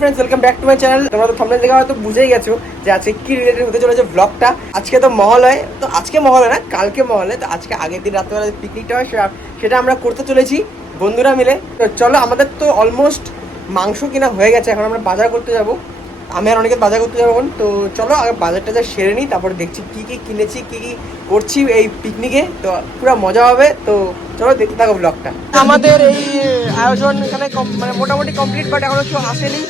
Friends welcome back to my channel. তোমরা তো thumbnail দেখে হয়তো বুঝেই গেছো যে আজকে কি রিলেটেড হতে চলেছে ব্লগটা। আজকে তো মহালয়, তো আজকে মহালয় না কালকে মহালয়, তো আজকে আগের দিন রাত্রেবেলা পিকনিকটা হয় সেটা আমরা করতে চলেছি বন্ধুরা মিলে। তো চলো, আমাদের তো অলমোস্ট মাংস কিনা হয়ে গেছে, এখন আমরা বাজার করতে যাব। আমি আর অনেকে বাজার করতে যাবো এখন। তো চলো আগে বাজারটা যা সেরে নিই, তারপরে দেখছি কী কী কিনেছি, কী কী করছি এই পিকনিকে। তো পুরো মজা হবে, তো চলো দেখতে থাকো ব্লগটা। আমাদের এই আয়োজন এখানে মানে মোটামুটি কমপ্লিট, বাট এখনো কেউ আসেনি।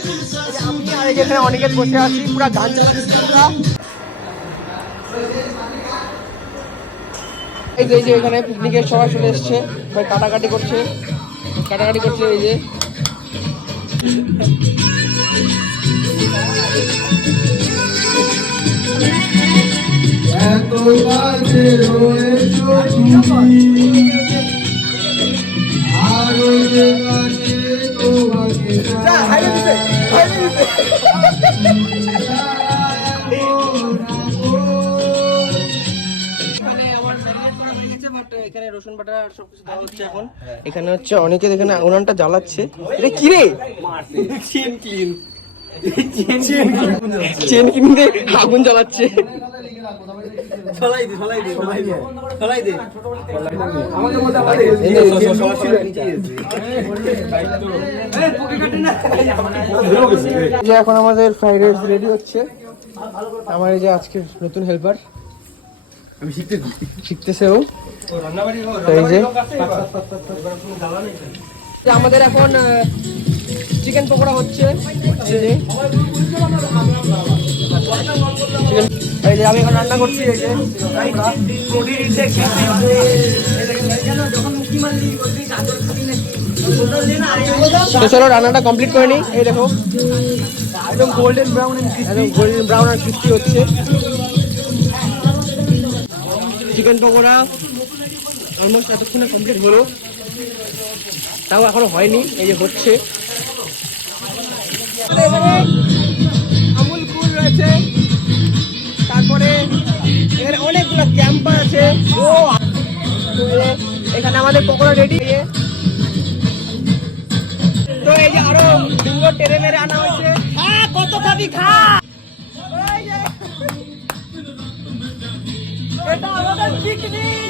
আমি আর এখানে অনেকে বসে আছি, পুরো গান চালাচ্ছি। এই যে এখানে পিকনিকের সবাই চলে এসছে, সবাই কাটাকাটি করছে এই যে। এখানে রসুন বাটা সবকিছু দেওয়া হচ্ছে এখন। এখানে হচ্ছে অনেকে এখানে উনানটা জ্বালাচ্ছে। এটা কি রে? চেন কিনতে আগুন জ্বালাচ্ছে। এখন আমাদের ফ্রাইড রাইস রেডি হচ্ছে। আমার এই যে আজকে নতুন হেল্পার, আমি শিখতেছেও। এই যে আমাদের এখন চিকেন পকোড়া হচ্ছে। এই যে আমি এখন রান্না করছি। এই যে তো চলো রান্নাটা কমপ্লিট করে নিই। এই দেখো একদম গোল্ডেন ব্রাউন আর ক্রিস্পি হচ্ছে চিকেন পকোড়া। অলমোস্ট এতক্ষণে কমপ্লিট হলো, তাও এখনো হয়নি। এই যে হচ্ছে, আমুল কুল রয়েছে, তারপরে এখানে অনেকগুলো ক্যাম্পার আছে। এখানে আমাদের পকোড়া রেডি। তো এই যে আরো সুন্দর টেরে মেরে আনা হয়েছে। কত খাবি খা। এটা আমাদের পিকনিক।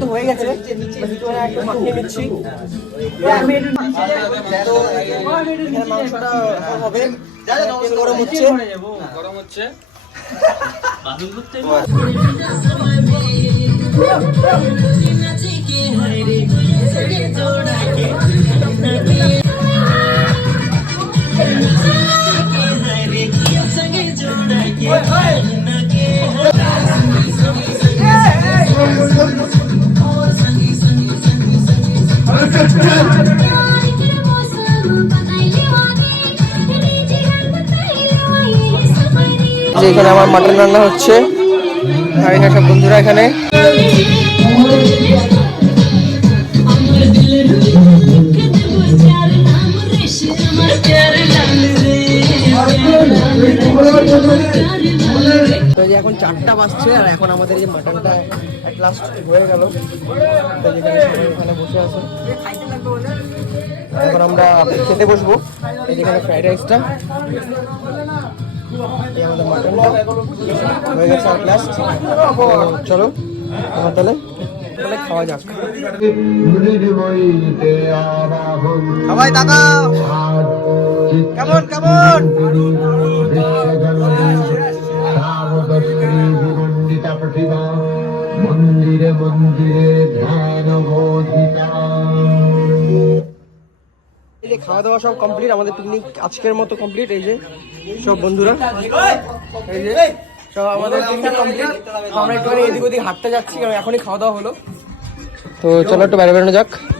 তো হয়ে গেছে, একটু মাখিয়ে নিচ্ছি। মাংসটা হবে, গরম হচ্ছে। এখানে আমার মাটন রান্না হচ্ছে, আর এখানে সব বন্ধুরা এখানে। তো যে এখন 4টা বাজছে, আর এখন আমাদের এই মাটনটা এট লাস্ট হয়ে গেল। এখানে বসে আছে, এখন আমরা খেতে বসবো। এই যেখানে ফ্রাইড রাইসটা, আমাদের মাটনটা হয়ে গেছে আর লাস্ট। চলো আমার তাহলে খাওয়া যাক। সবাই তাকাও, কেমন কেমন মন্দিরে মন্দিরে এই যে খাওয়া দাওয়া সব কমপ্লিট, আমাদের পিকনিক আজকের মতো কমপ্লিট। এই যে সব বন্ধুরা, এই যে সব আমাদের পিকনিক কমপ্লিট। আমরা একটু এদিক ওদিক হাঁটতে যাচ্ছি, কারণ এখনই খাওয়া দাওয়া হলো। তো চলো একটু বাইরে বেরোনো যাক।